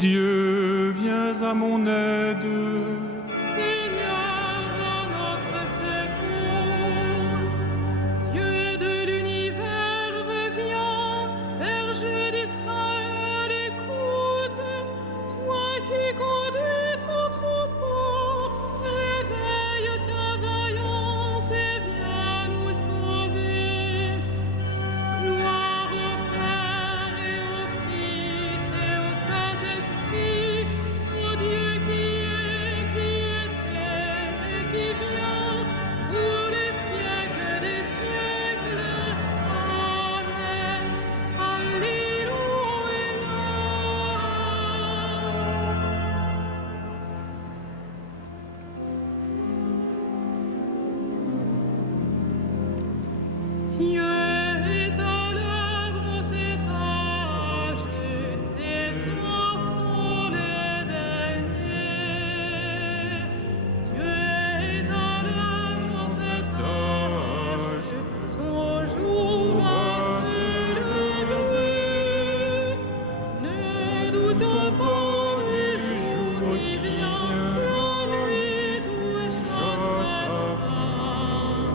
Dieu, viens à mon aide. Seigneur, à notre secours. Dieu de l'univers, reviens. Berger d'Israël, écoute. Toi qui conduis ton troupeau, réveille ta vaillance et viens nous sauver. Gloire au Père et au Fils et au Saint-Esprit, au Dieu qui est, qui était et qui vient, pour les siècles des siècles. Amen. Alléluia. Dieu est à l'œuvre en cet âge, et ses temps sont les derniers. Dieu est à l'œuvre en cet âge, son jour va se lever. Ne doutons pas du jour qui vient, la nuit touche à sa fin.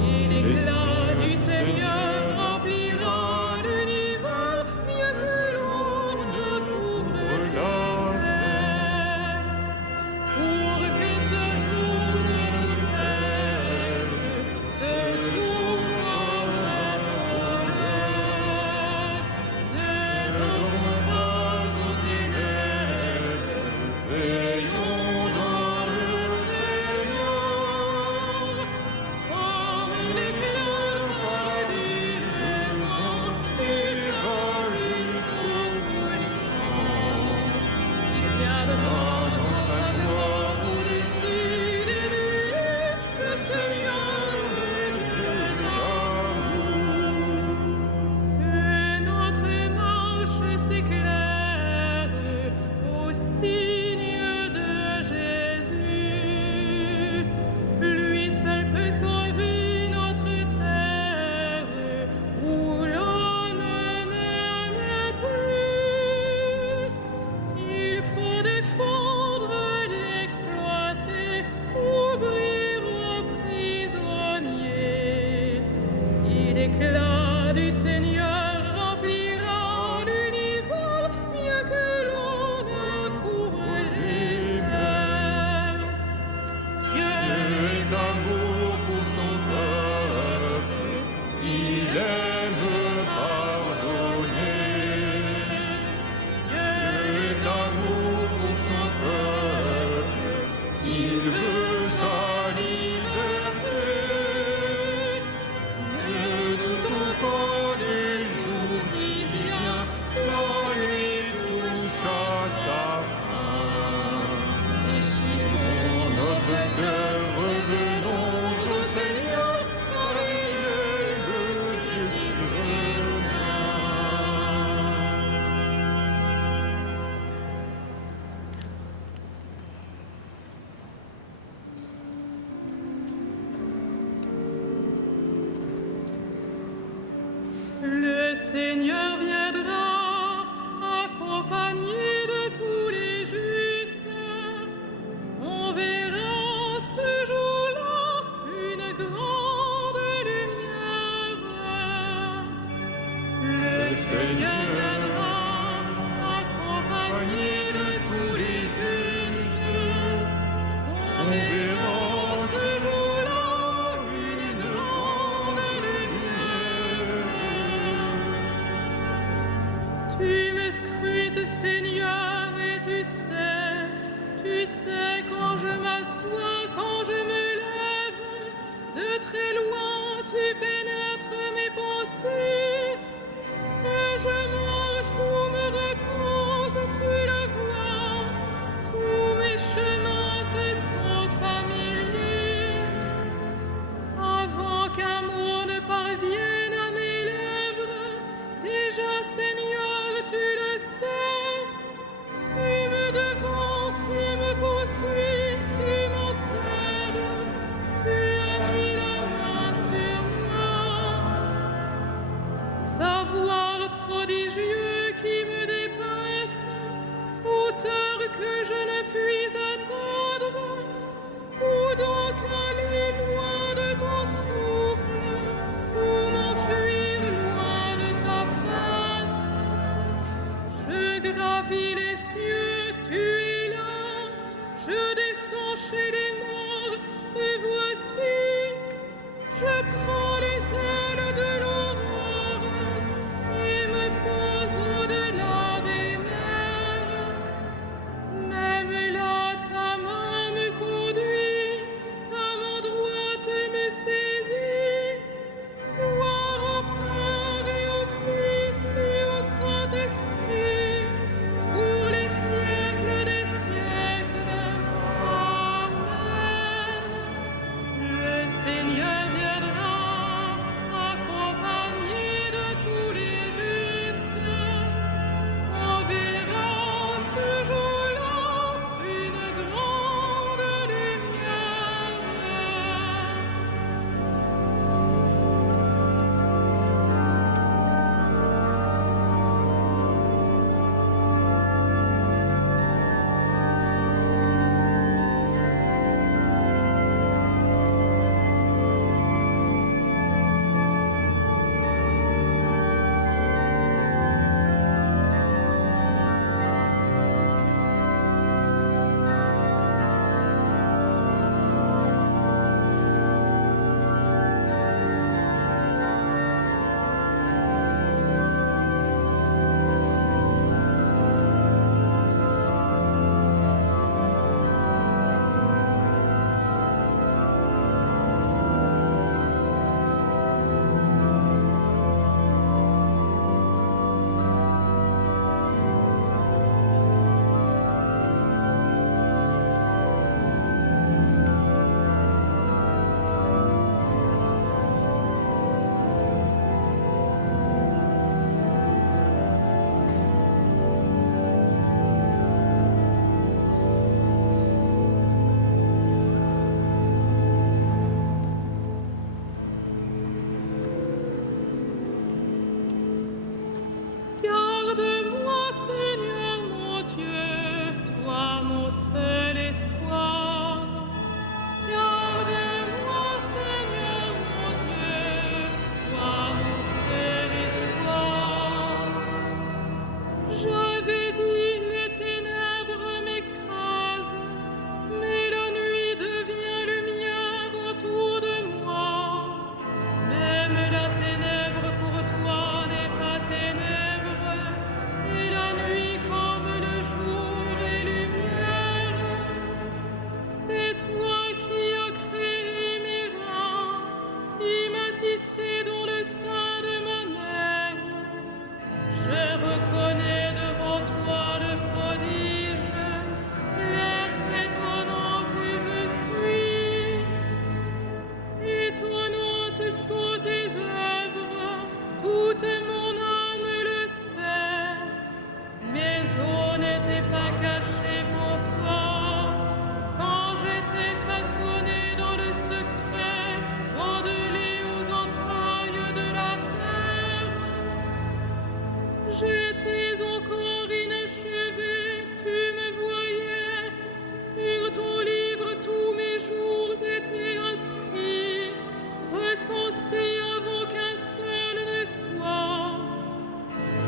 Et l'éclat du Seigneur remplira l'univers, mieux que l'on ne couvre la terre. Pour que ce jour ne nous perde, ce jour comme un voleur, ne dormons pas aux ténèbres, veillons dans le Seigneur. Comme l'éclair par du vent, il va jusqu'au couchant. Il viendra dans sa gloire au-dessus des nuées, le Seigneur, le Dieu d'amour. Que notre marche s'éclaire au signe de Jésus. Lui seul peut sauver notre terre, où l'homme n'aime plus. Il faut défendre, l'exploiter, ouvrir aux prisonniers. Et l'éclat du Seigneur remplira l'univers, mieux que l'on ne couvre les mers. Dieu Est amour pour son peuple, il aime pardonner. Dieu est amour pour son peuple, il veut sa liberté. Ne doutons pas des jours qui viennent, la nuit touche à sa fin. Déchirons notre cœur, revenons au Seigneur, car il est le Dieu qui revient. Le Seigneur viendra, accompagné de tous les justes. On verra ce jour-là une grande lumière. Le Seigneur viendra, accompagné de tous les justes. On verra ce jour-là une grande lumière. Tu me scrutes, Seigneur, et tu sais quand je m'assois, quand je me lève, de très loin tu pénètres mes pensées. Que je marche ou me repose, tu le vois, tous mes chemins te sont familiers. Avant qu'un mot ne parvienne à mes lèvres, déjà, Seigneur, tu le sais. Tu me devances et me poursuis, tu m'enserres, tu as mis la main sur moi. Savoir prodigieux gravis les cieux, tu es là. Je descends chez les morts, te voici. Je prends les ailes de l'aurore et me pose au-delà des mers. Même là, ta main me conduit, ta main droite me saisit. Gloire au Père et au Fils et au Saint-Esprit, pour les siècles des siècles. Amen. Le Seigneur viendra, accompagné de tous les justes. On verra ce jour-là une grande lumière. Garde-moi, Seigneur mon Dieu, toi mon seul espoir. Garde-moi, Seigneur mon Dieu, toi mon seul espoir. J'avais dit les ténèbres m'écrasent, mais la nuit devient lumière autour de moi. Même la ténèbre pour toi n'est pas ténèbre, et la nuit comme le jour est lumière. C'est toi qui as créé mes reins, qui m'as tissé dans le sein de ma mère. Je reconnais devant toi le prodige, l'être étonnant que je suis. Étonnantes sont tes œuvres, toute mon âme le sait. Mes os n'étaient pas cachés pour toi, quand j'étais façonné dans le secret, modelé aux entrailles de la terre. J'étais encore inachevé, tu me voyais, sur ton livre tous mes jours étaient inscrits, recensés avant qu'un seul ne soit.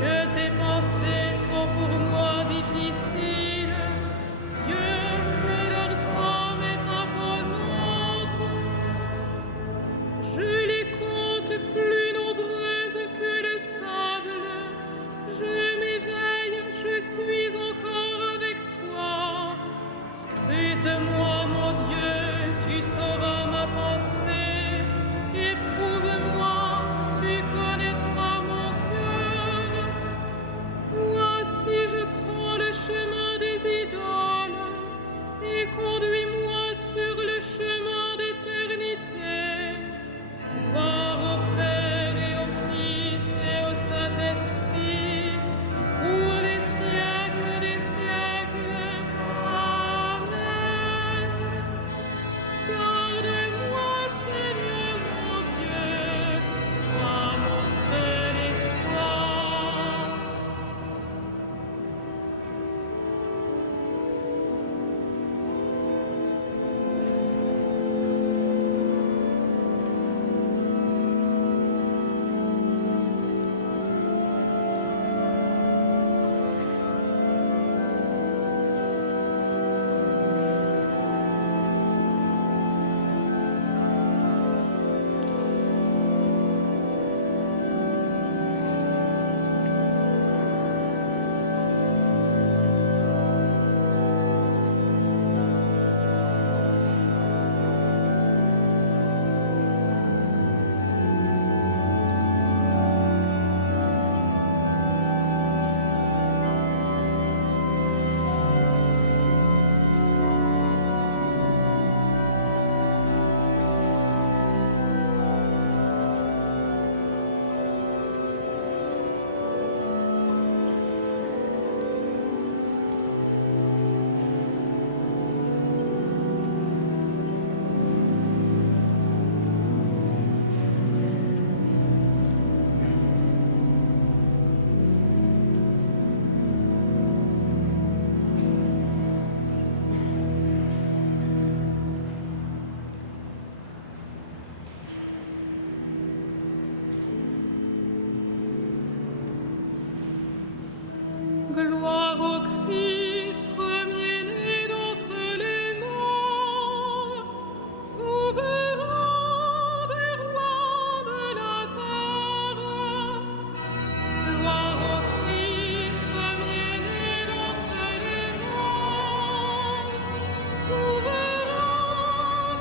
Que tes pensées sont pour moi difficiles, Dieu, que leur somme est imposante. Je les compte plus nombreuses que le sable. Je m'éveille, je suis encore avec toi. Scrute-moi, mon Dieu, tu sauras ma pensée. Éprouve-moi, tu connaîtras mon cœur. Voici, je prends le chemin des idoles et conduis-moi sur le chemin d'éternité. Gloire au Père et au Fils et au Saint-Esprit, pour les siècles des siècles. Amen. Gloire au Christ, premier-né d'entre les morts, souverain des rois de la terre. Gloire au Christ, premier-né d'entre les morts, souverain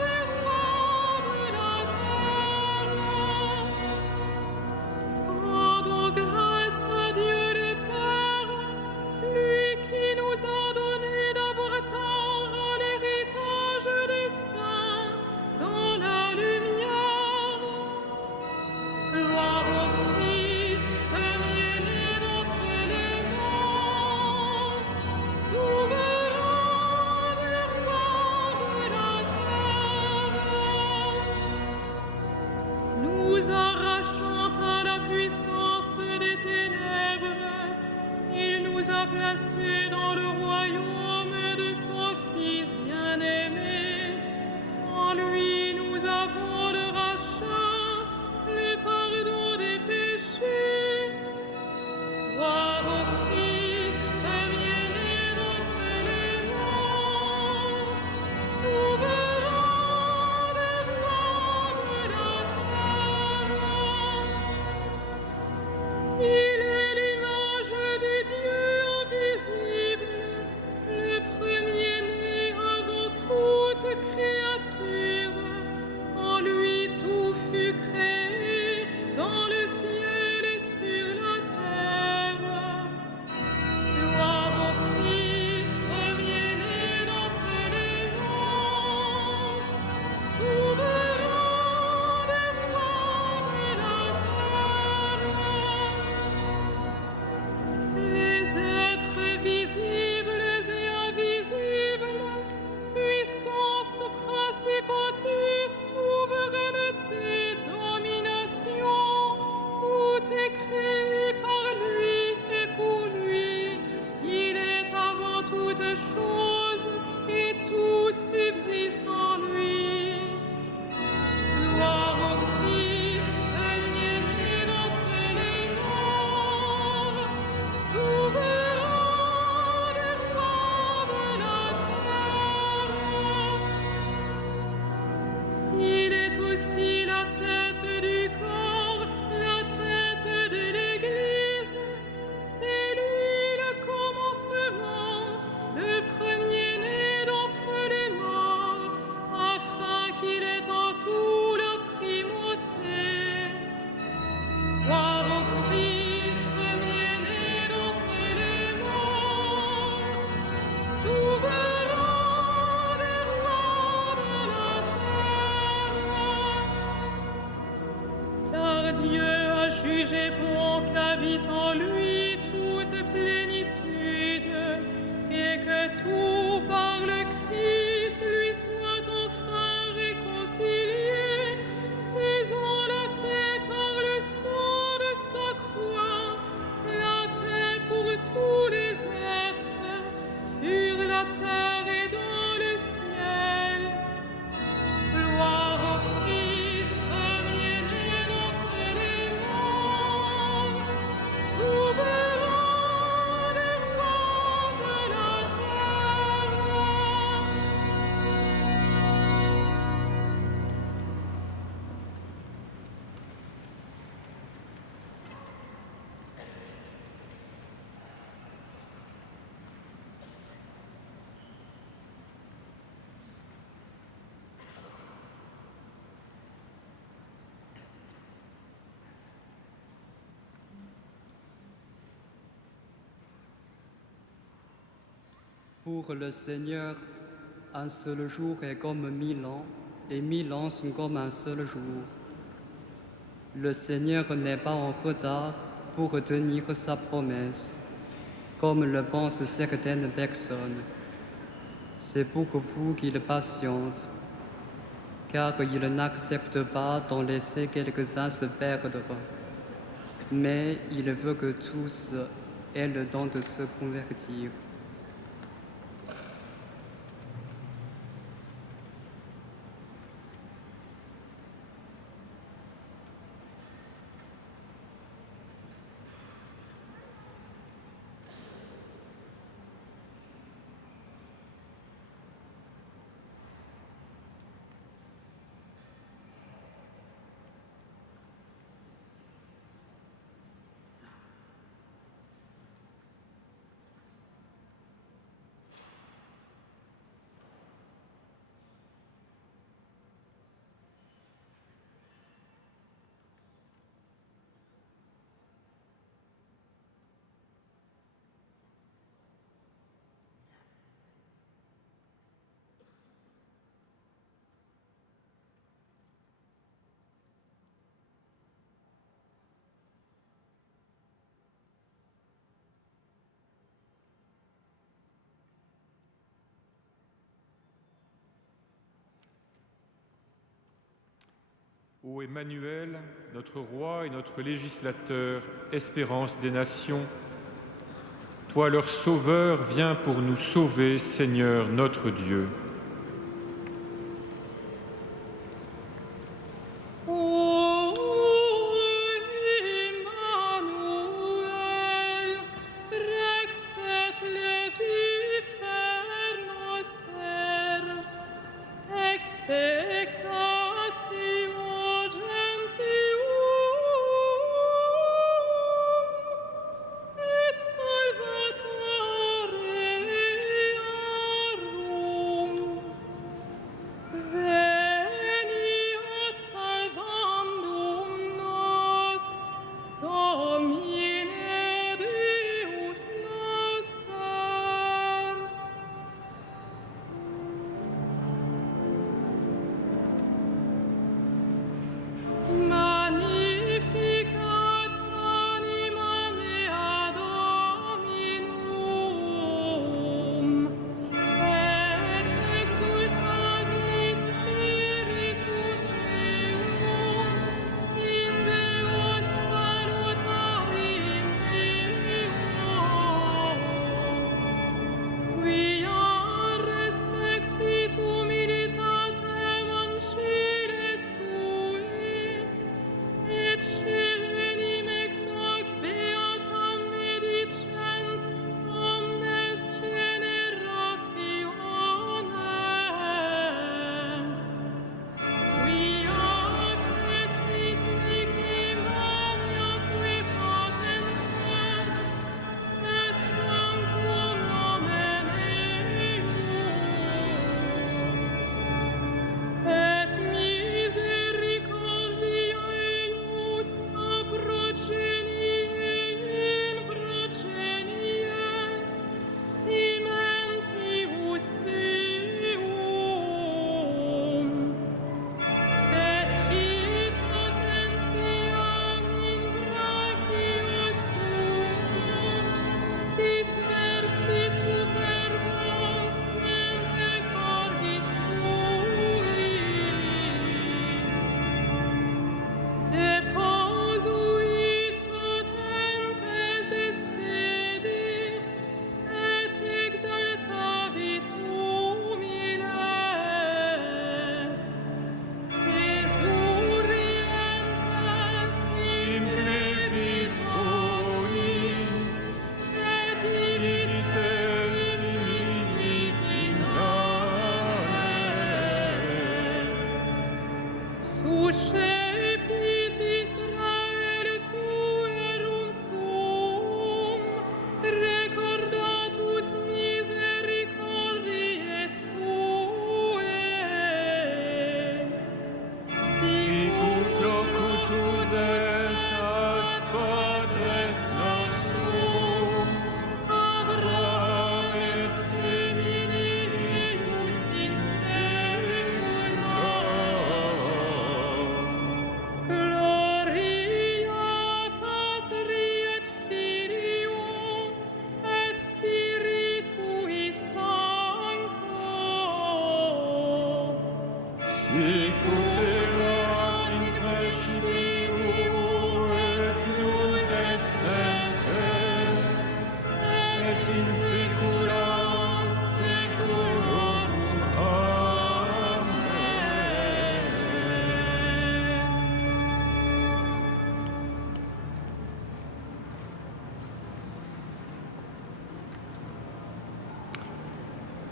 des rois de la terre. Rendons grâce à Dieu le Père, lui qui nous a donné d'avoir part à l'héritage des saints dans la lumière. Gloire au Christ, premier-né d'entre les morts, souverain des rois de la terre. Nous arrachant à la puissance des ténèbres, il nous a placés dans le royaume de son Fils bien-aimé. En lui nous avons le rachat, le pardon des péchés. Gloire au Christ, premier-né d'entre les morts, souverain des rois de la terre. Il est l'image du Dieu invisible, le premier-né avant toute créature. En lui tout fut créé, dans le ciel et sur la terre. Gloire au Christ, premier-né d'entre les morts, souverain des rois de la terre. Les êtres visibles et invisibles, puissance, principauté, souveraineté, domination, tout est créé par lui et pour lui. Il est avant toute chose et tout subsiste en lui. Gloire au Christ, premier-né d'entre les morts, souverain des rois de la terre. Il est aussi la tête du corps, la tête de l'Église. C'est lui le commencement, le premier-né d'entre les morts, afin qu'il ait en tout la primauté. Gloire au Christ, premier-né d'entre les morts, souverain des rois de la terre. Car Dieu a jugé bon qu'habite en lui toute plénitude, et que tout par le Christ lui soit enfin réconcilié, faisant la paix par le sang de sa croix, la paix pour tous les êtres, sur la terre et dans le ciel. Gloire au Christ, premier-né d'entre les morts, souverain des rois de la terre. Pour le Seigneur, un seul jour est comme 1000 ans, et 1000 ans sont comme un seul jour. Le Seigneur n'est pas en retard pour tenir sa promesse, comme le pensent certaines personnes. C'est pour vous qu'il patiente, car il n'accepte pas d'en laisser quelques-uns se perdre, mais il veut que tous aient le don de se convertir. Ô Emmanuel, notre roi et notre législateur, espérance des nations, toi leur sauveur, viens pour nous sauver, Seigneur notre Dieu.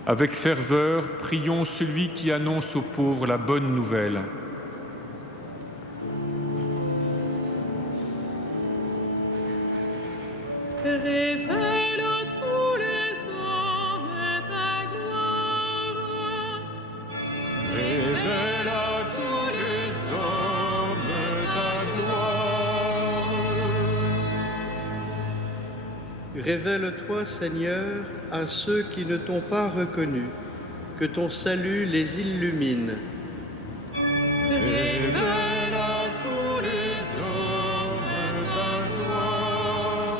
Avec ferveur, prions celui qui annonce aux pauvres la bonne nouvelle. Révèle à tous les hommes ta gloire. Révèle à tous les hommes ta gloire. Révèle-toi, Seigneur, à ceux qui ne t'ont pas reconnu, que ton salut les illumine. Révèle à tous les hommes ta gloire.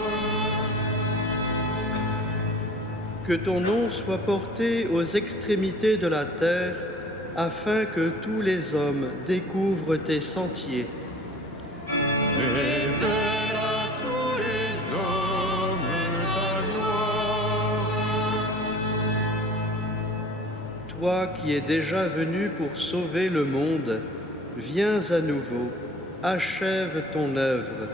Que ton nom soit porté aux extrémités de la terre afin que tous les hommes découvrent tes sentiers. Révèle à tous les hommes ta gloire. Toi qui es déjà venu pour sauver le monde, viens à nouveau, achève ton œuvre.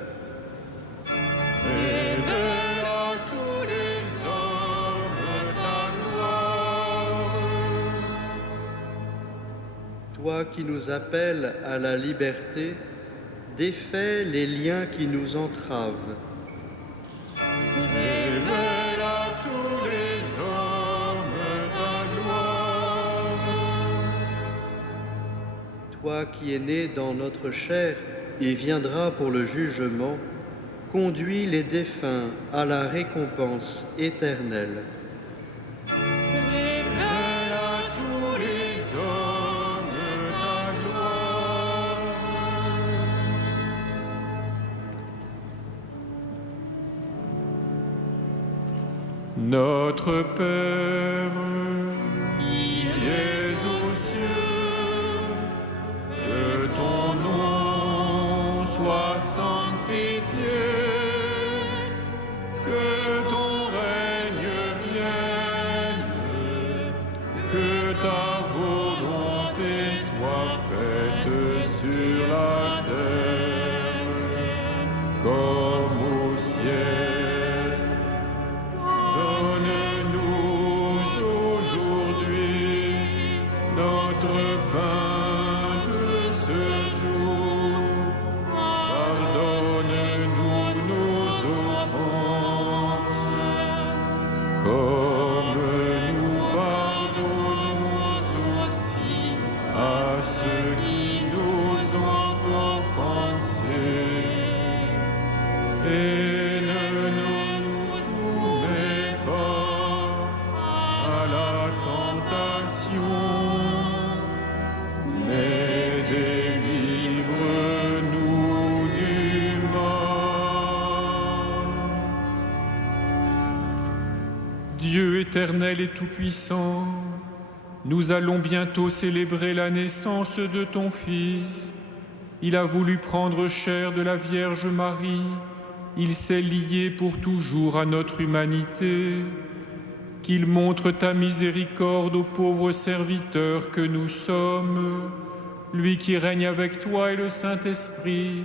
Révèle à tous les hommes ta gloire. Toi qui nous appelles à la liberté, défais les liens qui nous entravent. Révèle à tous les hommes ta gloire. Toi qui es né dans notre chair et viendras pour le jugement, conduis les défunts à la récompense éternelle. Révèle à tous les hommes ta gloire. Notre Père, qui es aux cieux, que ton nom soit sanctifié, que ton règne vienne, que ta volonté soit faite sur la terre comme au ciel. Donne-nous aujourd'hui notre pain de ce jour. Pardonne-nous nos offenses, comme nous pardonnons aussi à ceux qui nous ont offensés. Et ne nous soumets pas à la tentation, mais délivre-nous du mal. Dieu éternel et tout-puissant, nous allons bientôt célébrer la naissance de ton Fils. Il a voulu prendre chair de la Vierge Marie. Il s'est lié pour toujours à notre humanité. Qu'il montre ta miséricorde aux pauvres serviteurs que nous sommes, lui qui règne avec toi et le Saint-Esprit,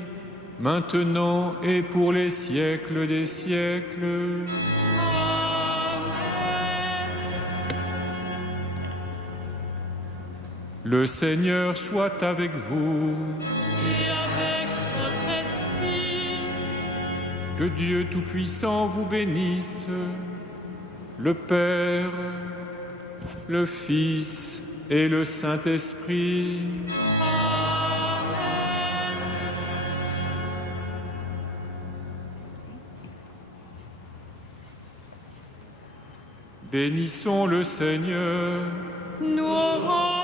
maintenant et pour les siècles des siècles. Le Seigneur soit avec vous. Et avec votre esprit, Que Dieu Tout-Puissant vous bénisse, le Père, le Fils et le Saint-Esprit. Bénissons le Seigneur. nous rendons